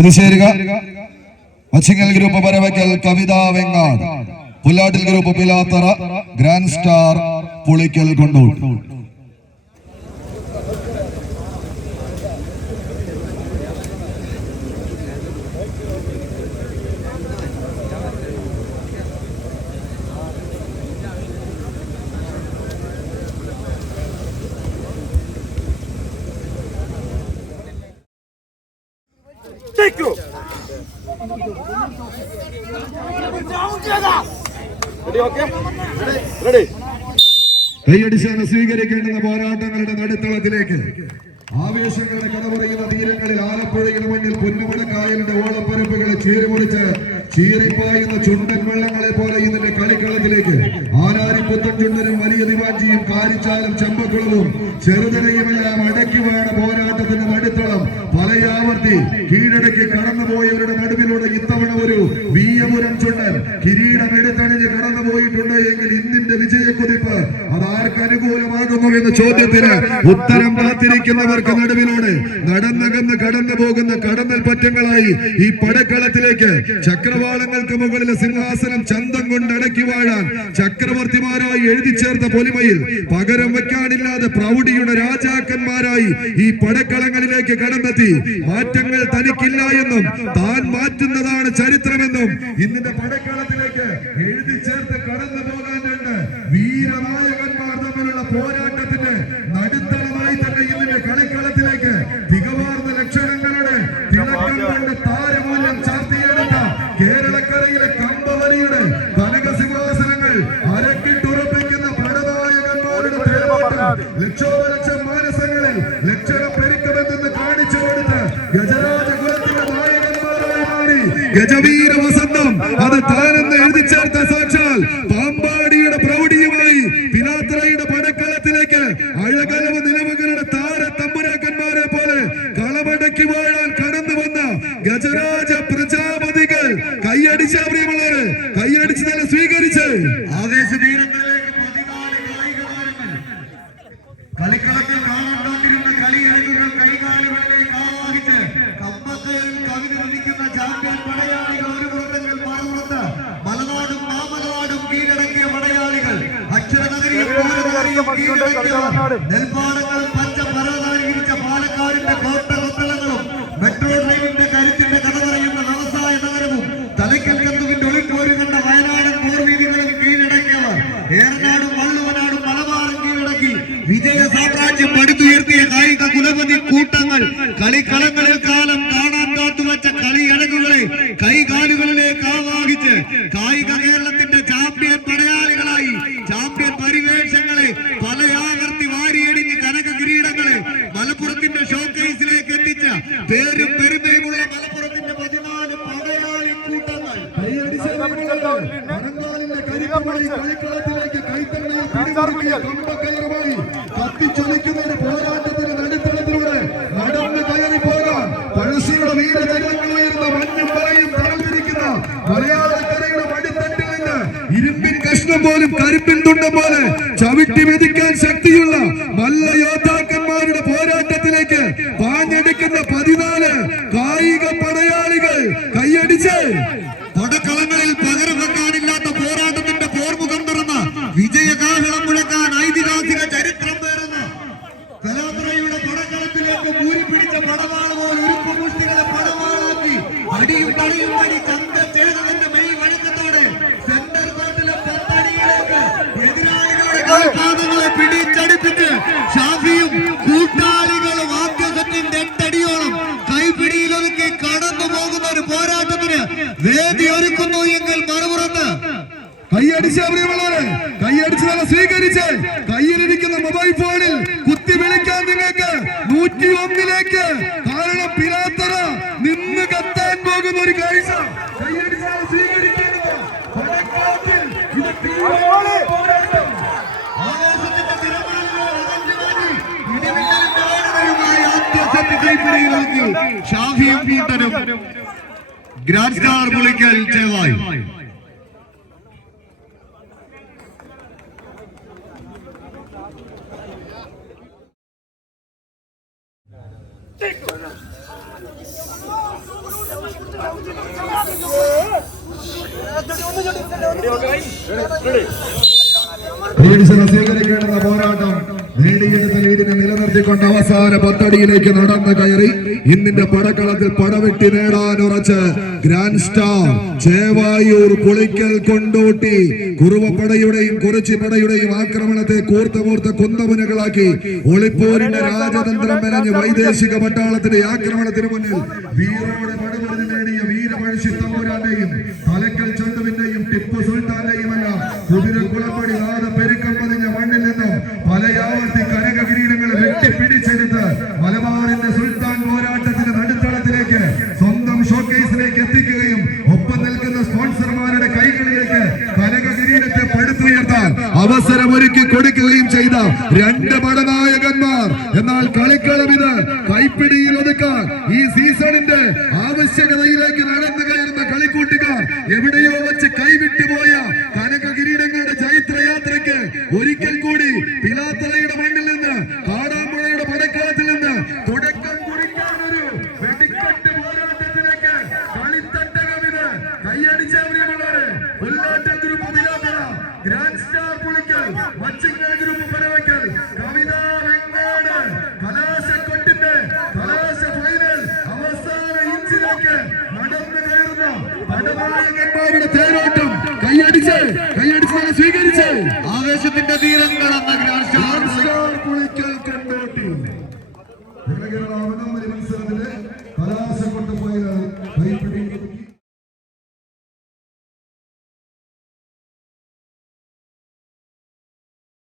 പ്രതിഷേധിക Machingal group Paravakkal Kavitha Vengad Pullattil group Pilathara Grand Star Pulikkal Kondur. കൈയടിച്ചാണ് സ്വീകരിക്കേണ്ടുന്ന പോരാട്ടങ്ങളുടെ നടുത്തളത്തിലേക്ക്. ആവേശങ്ങളുടെ കഥ പറയുന്ന തീരങ്ങളിൽ ആലപ്പുഴയുടെ മണ്ണിൽ പൊന്നുമുളക്കായലിന്റെ ഓളപ്പരപ്പുകളെ ചീരുമുറിച്ച് ചീറിപ്പായുന്ന ചുണ്ടൻ വെള്ളങ്ങളെ പോലെ ഇതിന്റെ കളിക്കളത്തിലേക്ക്. ആനാരി പുത്തൻ ചുണ്ടനും വലിയ ദിവാഞ്ചിയും കാരിച്ചാലും ചെമ്പക്കുളവും ചെറുതനയുമെല്ലാം അടക്കി നടുത്തളം പലയാവർത്തി കീഴടക്കി കടന്നുപോയവരുടെ നടുവിലൂടെ ഇത്തവണ ഒരു വീയപുരം ചുണ്ടൻ കിരീടം എടുത്തണിഞ്ഞ് കടന്നുപോയിട്ടുണ്ട് എങ്കിൽ ഇന്നിന്റെ വിജയക്കുതിപ്പ് അത് ആർക്ക് അനുകൂലമാകുന്നു എന്ന ചോദ്യത്തിന് ഉത്തരം കാത്തിരിക്കുന്നവർക്ക് നടുവിലൂടെ നടന്നകന്ന് കടന്നു പോകുന്ന കടന്നൽ പറ്റങ്ങളായി ഈ പടക്കളത്തിലേക്ക് ചക്രവാളങ്ങൾക്ക് മുകളിലെ സിംഹാസനം ചന്തം കൊണ്ട് അടക്കി വാഴാൻ ചക്രവർത്തിമാരായി എഴുതി ചേർത്ത പൊലിമയിൽ പകരം വെക്കാനില്ലാതെ പ്രൗഢിയുടെ രാജാക്കന്മാരായി ഈ പടക്കളങ്ങളിലേക്ക് കടന്നെത്തി. മാറ്റങ്ങൾ തനിക്കില്ല എന്നും താൻ മാറ്റുന്നതാണ് ചരിത്രമെന്നും ഇന്നിന്റെ പടക്കളത്തിലേക്ക് എഴുതി ചേർത്ത് കടന്നു പോകാൻ വീരനായകന്മാർ തമ്മിലുള്ള പോരാട്ടത്തിന്റെ ലക്ഷോപലക്ഷം മാനസങ്ങളിൽ ലക്ഷണം പെരുക്കമെന്ന് കാണിച്ചു കൊടുത്ത് ഗജരാജ കുലത്തിന്റെ നായകന്മാരായി ഗജവീര വസന്തം അത് താനെന്ന് എഴുതി ചേർത്ത സാക്ഷാൽ പാമ്പാടിയുടെ പ്രൗഢിയുമായി പിലാത്രയുടെ പടക്കളത്തിലേക്ക് അഴകലവ് നിലവുകളുടെ താര തമ്പുരാക്കന്മാരെ പോലെ കളമടക്കി വാഴാൻ കടന്നു വന്ന ഗജരാജ പ്രജാപതികൾ. കൈയടിച്ച പ്രിയമുള്ളവര് കൈയടിച്ച് തന്നെ സ്വീകരിച്ച് കൈകാലുകളിലേക്ക് ആവാഹിച്ച് കമ്പക്കയിൽ കവിത വിധിക്കുന്ന ചാമ്പ്യൻ പടയാളികൾ ഒരു പുറത്തെങ്കിൽ മറുപുറത്ത് മലനാടും മാമലനാടും കീഴടക്കിയ പടയാളികൾ. അക്ഷരനഗരിയും പൂരനഗരിയും കീഴടക്കിയവർ. നെൽപ്പാടങ്ങളും പച്ച പർവതാനി വിരിച്ച പാലക്കാടിന്റെ കോട്ട കൊത്തളങ്ങളും മെട്രോ ട്രെയിനിന്റെ കരുത്തിന്റെ കഥ പറയുന്ന വ്യവസായ നഗരവും തലയ്ക്കൽ കന്തുവിന്റെ ഒളിപ്പോര് കണ്ട വയനാടൻ പോർവീതികളും കീഴടക്കിയവർ. ഏറനാടും വള്ളുവനാടും മലബാറും കീഴടക്കി വിജയ സാമ്രാജ്യം പടുത്തുയർത്തിയ പേരും പെരുമയുമുള്ള മലപ്പുറത്തിന്റെ പതിനാല് പടയാളി കൂട്ടങ്ങൾ. കളിക്കളത്തിലേക്ക് കൈത്തണ്ണയിൽ പിടിമുറുക്കിയ കമ്പക്കയറുമായി കത്തിച്ചൊലിക്കുന്ന ഒരു പോരാട്ടത്തിന് നടുത്തളത്തിലൂടെ നടന്നു കയറി പോകാൻ പഴശ്ശിയുടെ വീരജനങ്ങൾ ഉയർന്ന മഞ്ഞും പറയും തളർന്നിരിക്കുന്ന മലയാളക്കരയുടെ മടിത്തട്ടിൽ നിന്ന് ഇരുമ്പിൻ കഷ്ണം പോലും കരിമ്പിൻ തുണ്ടം പോലെ ചവിട്ടി മെതിക്കാൻ ശക്തിയുള്ള മല്ല യോദ്ധാക്കന്മാരുടെ പോരാട്ടത്തിലേക്ക് പാഞ്ഞെടുക്കുന്ന പതിനാല് കായിക പടയാളികൾ കൈയടിച്ച് പടക്കളങ്ങളിൽ പകരം വെക്കാനില്ലാത്ത പോരാട്ടത്തിന്റെ പോർമുഖം തുറന്ന വിജയകാഹളം മുഴക്കാൻ ഐതിഹാസിക ചരിത്രം പേറുന്ന. കലാത്രയുടെ പടക്കളത്തിലേക്ക് ഊരി പിടിച്ച പടവാൾ പോലെ ഉരുപ്പ് മുഷ്ടികളെ പടവാളാക്കി അടിയും തടിയും അടി ചന്ത ചേതവന്റെ മെയ് വഴക്കത്തോടെ സെന്റർ കോർട്ടിലെ പത്തടിയിലേക്ക് എതിരാളികളുടെ കാൽപാദങ്ങളെ പിടിച്ചടിപ്പിച്ച് ഷാഫിയും കൂട്ടാളികളും ആദ്യസത്തിന്റെ എട്ടടിയോളം കൈപിടിയിലൊതുക്കി കടന്നു പോകുന്ന ഒരു പോരാട്ടത്തിന് വേദി ഒരുക്കുന്നു എങ്കിൽ മറുപുറത്ത്. കൈയടിച്ച് പ്രിയമുള്ളവരെ കൈയടിച്ച് തന്നെ സ്വീകരിച്ച്. കയ്യിലിരിക്കുന്ന മൊബൈൽ ഫോണിൽ കുത്തി വിളിക്കാൻ നിങ്ങൾക്ക് നൂറ്റി ഒന്നിലേക്ക് കാരണം പിലാത്തറ നിന്ന് കത്താൻ പോകുന്ന ഒരു കാഴ്ച കൈയടിച്ചാൽ സ്വീകരിക്കേണ്ടത് ഗ്രാൻഡ് സ്റ്റാർ പുള്ളിക്കൽ ചേവായി സ്വീകരിക്കേണ്ടുന്ന പോരാട്ടം നേടിയെടുത്ത ലീഡിനെ നിലനിർത്തിക്കൊണ്ട് അവസാന പത്തടിയിലേക്ക് നടന്ന് കയറി. ഇന്നിന്റെ പടക്കളത്തിൽ പടവെട്ടി നേടാൻ ഉറച്ച് ഗ്രാൻഡ് സ്റ്റാർ ചേവായൂർ കുളിക്കൽ കൊണ്ടോട്ടി കുറുവപ്പടയുടെയും കുറിച്ചിപ്പടയുടെയും ആക്രമണത്തെ കൂർത്ത കൂർത്ത കുന്തമുനകളാക്കി ഒളിപ്പോരിന്റെ രാജതന്ത്രം മെനഞ്ഞ് വൈദേശിക പട്ടാളത്തിന്റെ ആക്രമണത്തിന് മുന്നിൽ വീറോടെ അവസരമൊരുക്കി കൊടുക്കുകയും ചെയ്ത രണ്ട് പടനായകന്മാർ. എന്നാൽ കളിക്കളം ഇത് കൈപ്പിടിയിൽ ഒതുക്കാൻ ഈ സീസണിന്റെ ആവശ്യകതയിലേക്ക് നടന്നു കയറുന്ന കളിക്കൂട്ടുകാർ എവിടെയോ പേരുടെ തേരോട്ടം കൈയടിച്ച് കൈയടിച്ച് സ്വീകരിച്ച്. ആവേശത്തിന്റെ തീരങ്ങളെന്ന ഗ്രാൻഡ് സ്റ്റാർ.